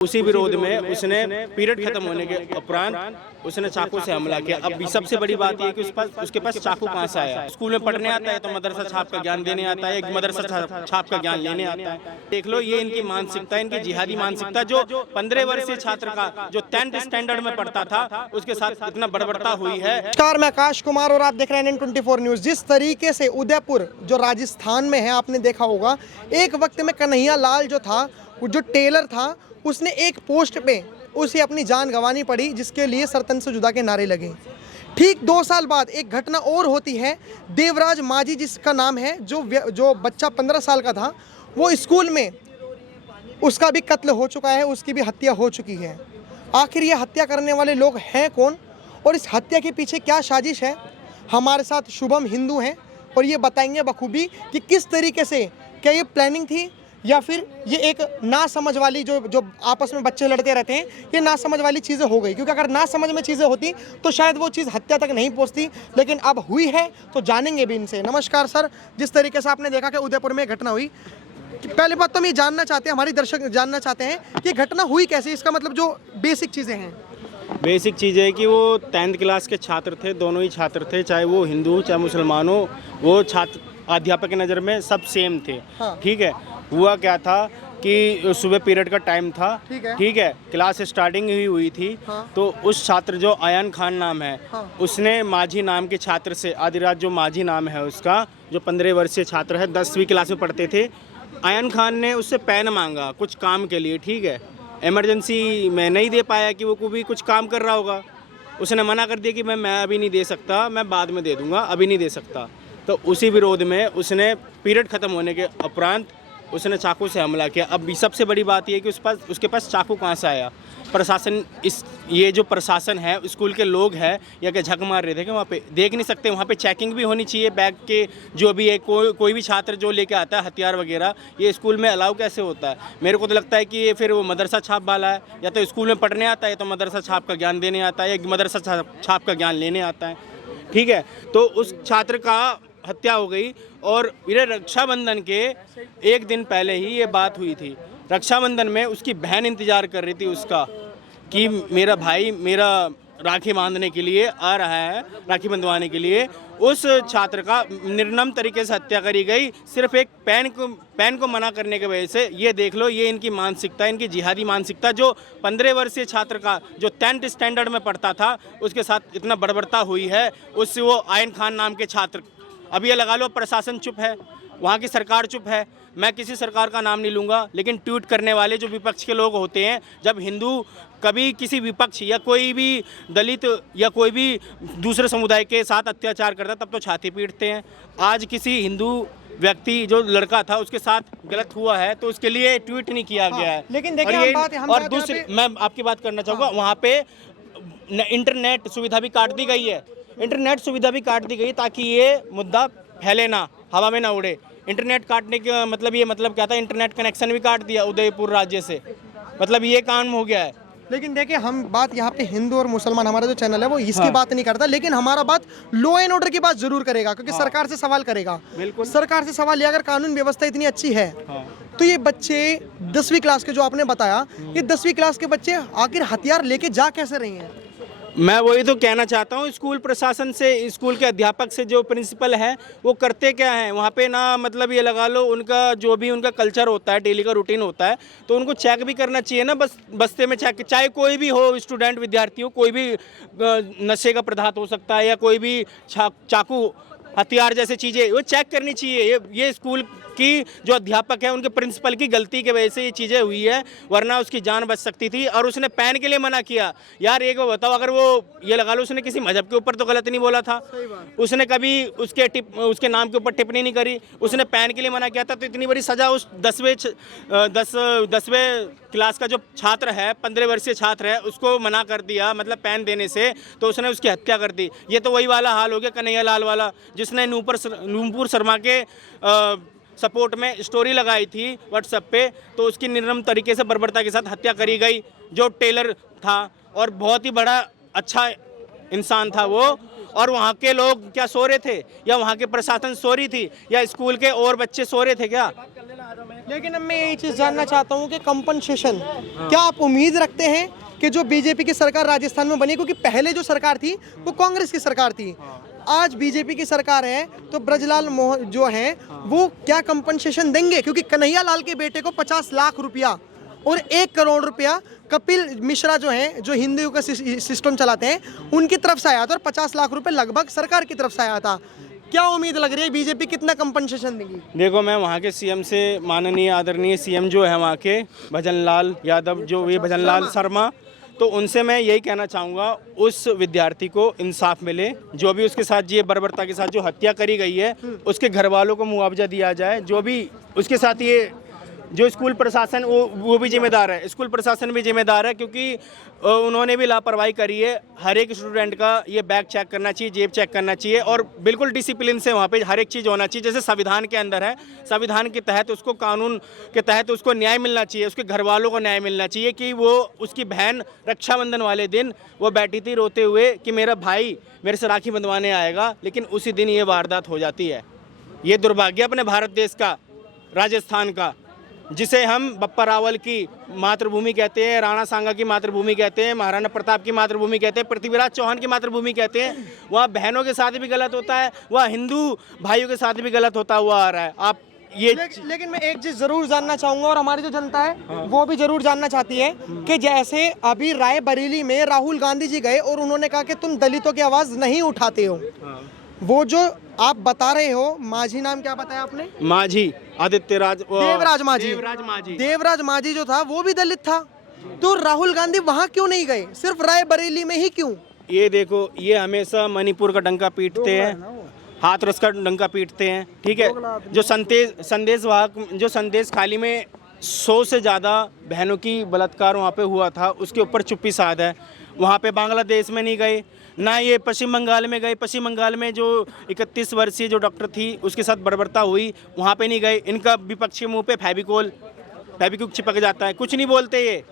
उसी विरोध में उसने पीरियड खत्म होने के उपरांत उसने चाकू से हमला किया। अब सबसे बड़ी बात यह कि उसके पास चाकू कहाँ से आया? स्कूल में पढ़ने आता है तो मदरसा छाप का ज्ञान देने आता है, एक मदरसा छाप का ज्ञान लेने आता है। देख लो, ये इनकी मानसिकता, इनकी जिहादी मानसिकता, जो 15 वर्षीय छात्र का जो 10th स्टैंडर्ड में पढ़ता था उसके साथ इतना बर्बरता हुई है। नमस्कार, मैं आकाश कुमार और आप देख रहे हैं N24 न्यूज़। जिस तरीके से उदयपुर जो राजस्थान में है, आपने देखा होगा, एक वक्त में कन्हैया लाल जो था, जो टेलर था, उसने एक पोस्ट पे उसे अपनी जान गंवानी पड़ी, जिसके लिए सरतन से जुदा के नारे लगे। ठीक 2 साल बाद एक घटना और होती है। देवराज माझी जिसका नाम है, जो बच्चा 15 साल का था, वो स्कूल में उसका भी कत्ल हो चुका है, उसकी भी हत्या हो चुकी है। आखिर ये हत्या करने वाले लोग हैं कौन और इस हत्या के पीछे क्या साजिश है? हमारे साथ शुभम हिंदू हैं और ये बताएंगे बखूबी कि किस तरीके से, क्या ये प्लानिंग थी या फिर ये एक नासमझ वाली जो आपस में बच्चे लड़ते रहते हैं, ये नासमझ वाली चीज़ें हो गई। क्योंकि अगर नासमझ में चीज़ें होती तो शायद वो चीज़ हत्या तक नहीं पहुंचती, लेकिन अब हुई है तो जानेंगे भी इनसे। नमस्कार सर, जिस तरीके से आपने देखा कि उदयपुर में घटना हुई, पहले बात तो हम ये जानना चाहते हैं, हमारी दर्शक जानना चाहते हैं कि घटना हुई कैसे, इसका मतलब जो बेसिक चीज़ें हैं। बेसिक चीज़ है कि वो 10th क्लास के छात्र थे, दोनों ही छात्र थे, चाहे वो हिंदू चाहे मुसलमान हो, वो छात्र अध्यापक की नज़र में सब सेम थे। हाँ। ठीक है, हुआ क्या था कि सुबह पीरियड का टाइम था। ठीक है, क्लास स्टार्टिंग ही हुई थी। हाँ। तो उस छात्र जो आयन खान नाम है, हाँ। उसने माझी नाम के छात्र से, आधी रात जो माझी नाम है उसका, जो 15 वर्षीय छात्र है, 10वीं क्लास में पढ़ते थे, आयन खान ने उससे पेन मांगा कुछ काम के लिए। ठीक है, इमरजेंसी में नहीं दे पाया कि वो भी कुछ काम कर रहा होगा, उसने मना कर दिया कि मैं अभी नहीं दे सकता, मैं बाद में दे दूंगा, अभी नहीं दे सकता। तो उसी विरोध में उसने पीरियड ख़त्म होने के उपरांत उसने चाकू से हमला किया। अब सबसे बड़ी बात यह कि उसके पास चाकू कहाँ से आया? प्रशासन, ये जो प्रशासन है, स्कूल के लोग हैं या कि झक मार रहे थे कि वहाँ पे देख नहीं सकते, वहाँ पे चेकिंग भी होनी चाहिए बैग के, जो भी है कोई भी छात्र जो लेके आता है हथियार वगैरह, ये स्कूल में अलाउ कैसे होता है? मेरे को तो लगता है कि ये फिर वो मदरसा छाप वाला है, या तो स्कूल में पढ़ने आता है, या तो मदरसा छाप का ज्ञान देने आता है, या मदरसा छाप का ज्ञान लेने आता है। ठीक है, तो उस छात्र का हत्या हो गई। और मेरे रक्षाबंधन के एक दिन पहले ही ये बात हुई थी। रक्षाबंधन में उसकी बहन इंतज़ार कर रही थी उसका कि मेरा भाई मेरा राखी बांधने के लिए आ रहा है, राखी बंधवाने के लिए। उस छात्र का निर्मम तरीके से हत्या करी गई, सिर्फ एक पेन को मना करने की वजह से। ये देख लो, ये इनकी मानसिकता, इनकी जिहादी मानसिकता, जो 15 वर्षीय छात्र का जो 10th स्टैंडर्ड में पढ़ता था उसके साथ इतना बर्बरता हुई है, उससे वो आयन खान नाम के छात्र। अब ये लगा लो, प्रशासन चुप है, वहाँ की सरकार चुप है। मैं किसी सरकार का नाम नहीं लूँगा, लेकिन ट्वीट करने वाले जो विपक्ष के लोग होते हैं, जब हिंदू कभी किसी विपक्ष या कोई भी दलित या कोई भी दूसरे समुदाय के साथ अत्याचार करता, तब तो छाती पीटते हैं। आज किसी हिंदू व्यक्ति जो लड़का था उसके साथ गलत हुआ है तो उसके लिए ट्वीट नहीं किया गया है। लेकिन देखिए, और दूसरी मैं आपकी बात करना चाहूँगा, वहाँ पे इंटरनेट सुविधा भी काट दी गई है। इंटरनेट सुविधा भी काट दी गई ताकि ये मुद्दा फैले ना, हवा में ना उड़े। इंटरनेट काटने का मतलब ये मतलब क्या था? इंटरनेट कनेक्शन भी काट दिया उदयपुर राज्य से, मतलब ये काम हो गया है। लेकिन देखिए, हम बात यहाँ पे हिंदू और मुसलमान, हमारा जो चैनल है वो इसकी बात नहीं करता, लेकिन हमारा बात लॉ एंड ऑर्डर की बात जरूर करेगा, क्योंकि सरकार से सवाल करेगा। बिल्कुल, सरकार से सवाल, अगर कानून व्यवस्था इतनी अच्छी है तो ये बच्चे 10वीं क्लास के, जो आपने बताया, ये 10वीं क्लास के बच्चे आखिर हथियार लेके जा कैसे रहे हैं? मैं वही तो कहना चाहता हूँ, स्कूल प्रशासन से, स्कूल के अध्यापक से, जो प्रिंसिपल है वो करते क्या हैं वहाँ पे ना? मतलब ये लगा लो, उनका जो भी उनका कल्चर होता है, डेली का रूटीन होता है, तो उनको चेक भी करना चाहिए ना। बस बस्ते में चेक, चाहे कोई भी हो, स्टूडेंट, विद्यार्थी हो, कोई भी नशे का पदार्थ हो सकता है, या कोई भी चाकू, हथियार जैसे चीज़ें, वो चेक करनी चाहिए। ये स्कूल की जो अध्यापक है, उनके प्रिंसिपल की गलती की वजह से ये चीज़ें हुई है, वरना उसकी जान बच सकती थी। और उसने पेन के लिए मना किया। यार एक बताओ, अगर वो ये लगा लो, उसने किसी मजहब के ऊपर तो गलत नहीं बोला था, उसने कभी उसके नाम के ऊपर टिप्पणी नहीं करी, उसने पेन के लिए मना किया था, तो इतनी बड़ी सज़ा उस 10वें क्लास का जो छात्र है, 15 वर्षीय छात्र है, उसको मना कर दिया, मतलब पेन देने से, तो उसने उसकी हत्या कर दी। ये तो वही वाला हाल हो गया कन्हैया लाल वाला, जिसने नूपुर शर्मा के सपोर्ट में स्टोरी लगाई थी व्हाट्सएप पे, तो उसकी निर्मम तरीके से बर्बरता के साथ हत्या करी गई। जो टेलर था और बहुत ही बड़ा अच्छा इंसान था वो, और वहाँ के लोग क्या सो रहे थे, या वहाँ के प्रशासन सो रही थी, या स्कूल के और बच्चे सो रहे थे क्या? लेकिन अब मैं यही चीज़ जानना चाहता हूँ कि कंपनसेशन, क्या आप उम्मीद रखते हैं कि जो बीजेपी की सरकार राजस्थान में बनी, क्योंकि पहले जो सरकार थी वो कांग्रेस की सरकार थी, आज बीजेपी की सरकार है, तो ब्रजलाल मोहन जो हैं वो क्या कंपनसेशन देंगे? क्योंकि कन्हैया लाल के बेटे को 50 लाख रुपया और 1 करोड़ रुपया कपिल मिश्रा जो हैं, जो हिंदुओं का सिस्टम चलाते हैं, उनकी तरफ से आया था, और 50 लाख रुपए लगभग सरकार की तरफ से आया था। क्या उम्मीद लग रही है बीजेपी कितना कंपनसेशन देगी? देखो, मैं वहाँ के सीएम से, माननीय आदरणीय सीएम जो है वहाँ के भजनलाल यादव, जो ये भजनलाल शर्मा, तो उनसे मैं यही कहना चाहूँगा, उस विद्यार्थी को इंसाफ मिले, जो भी उसके साथ ये बर्बरता के साथ जो हत्या करी गई है, उसके घर वालों को मुआवजा दिया जाए। जो भी उसके साथ ये जो स्कूल प्रशासन, वो भी जिम्मेदार है, स्कूल प्रशासन भी जिम्मेदार है, क्योंकि उन्होंने भी लापरवाही करी है। हर एक स्टूडेंट का ये बैग चेक करना चाहिए, जेब चेक करना चाहिए, और बिल्कुल डिसिप्लिन से वहाँ पे हर एक चीज़ होना चाहिए। जैसे संविधान के अंदर है, संविधान के तहत उसको, कानून के तहत उसको न्याय मिलना चाहिए, उसके घर वालों को न्याय मिलना चाहिए कि वो, उसकी बहन रक्षाबंधन वाले दिन वो बैठी थी रोते हुए कि मेरा भाई मेरे से राखी बंधवाने आएगा, लेकिन उसी दिन ये वारदात हो जाती है। ये दुर्भाग्य अपने भारत देश का, राजस्थान का, जिसे हम बप्पा रावल की मातृभूमि कहते हैं, राणा सांगा की मातृभूमि कहते हैं, महाराणा प्रताप की मातृभूमि कहते हैं, पृथ्वीराज चौहान की मातृभूमि कहते हैं। वहाँ बहनों के साथ भी गलत होता है, वहाँ हिंदू भाइयों के साथ भी गलत होता हुआ आ रहा है। आप ये लेकिन मैं एक चीज जरूर जानना चाहूंगा, और हमारी जो जनता है वो भी जरूर जानना चाहती है कि जैसे अभी रायबरेली में राहुल गांधी जी गए और उन्होंने कहा कि तुम दलितों की आवाज नहीं उठाते हो, वो जो आप बता रहे हो, माझी नाम क्या बताया आपने? माझी आदित्य राज, देवराज माझी। देवराज माझी जो था वो भी दलित था, तो राहुल गांधी वहां क्यों नहीं गए, सिर्फ रायबरेली में ही क्यों? ये देखो, ये हमेशा मणिपुर का डंका पीटते हैं, हाथरस का डंका पीटते हैं, ठीक है। जो संदेशवाहक, जो संदेश खाली में 100 से ज़्यादा बहनों की बलात्कार वहाँ पे हुआ था, उसके ऊपर चुप्पी साध है। वहाँ पे बांग्लादेश में नहीं गए, ना ये पश्चिम बंगाल में गए। पश्चिम बंगाल में जो 31 वर्षीय जो डॉक्टर थी, उसके साथ बर्बरता हुई, वहाँ पे नहीं गए। इनका विपक्षी मुंह पे फेविक्विक चिपक जाता है, कुछ नहीं बोलते ये,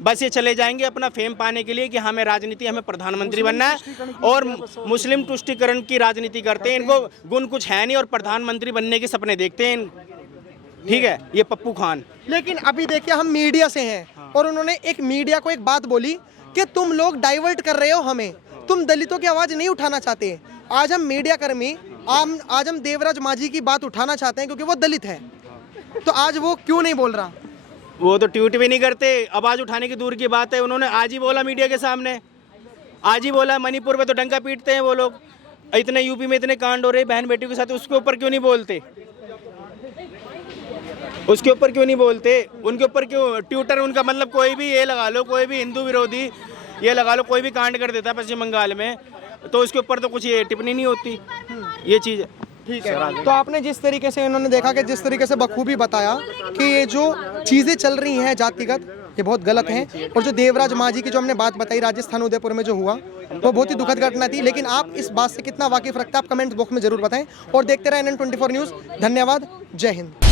बस ये चले जाएंगे अपना फेम पाने के लिए कि हमें राजनीति, हमें प्रधानमंत्री बनना है, और मुस्लिम तुष्टीकरण की राजनीति करते हैं। इनको गुण कुछ है नहीं, और प्रधानमंत्री बनने के सपने देखते हैं, ठीक है, ये पप्पू खान। लेकिन अभी देखिए, हम मीडिया से हैं, और उन्होंने एक मीडिया को एक बात बोली कि तुम लोग डाइवर्ट कर रहे हो हमें, तुम दलितों की आवाज़ नहीं उठाना चाहते। आज हम मीडिया कर्मी, आज हम देवराज माझी की बात उठाना चाहते हैं क्योंकि वो दलित है, तो आज वो क्यों नहीं बोल रहा? वो तो ट्वीट भी नहीं करते, आवाज़ उठाने की दूर की बात है। उन्होंने आज ही बोला मीडिया के सामने, आज ही बोला मणिपुर में तो डंका पीटते हैं वो लोग, इतने यूपी में इतने कांड हो रहे बहन बेटियों के साथ, उसके ऊपर क्यों नहीं बोलते? उसके ऊपर क्यों नहीं बोलते? उनके ऊपर क्यों ट्विटर, उनका मतलब कोई भी ये लगा लो, कोई भी हिंदू विरोधी ये लगा लो, कोई भी कांड कर देता है पश्चिम बंगाल में, तो उसके ऊपर तो कुछ ये टिप्पणी नहीं होती। ये चीज़ ठीक है। तो आपने जिस तरीके से, उन्होंने देखा कि जिस तरीके से बखूबी बताया कि ये जो चीज़ें चल रही हैं जातिगत, ये बहुत गलत हैं, और जो देवराज माझी की जो हमने बात बताई राजस्थान उदयपुर में जो हुआ, वो बहुत ही दुखद घटना थी। लेकिन आप इस बात से कितना वाकिफ रखते हैं, आप कमेंट बॉक्स में जरूर बताएं, और देखते रहें NN24 न्यूज़। धन्यवाद, जय हिंद।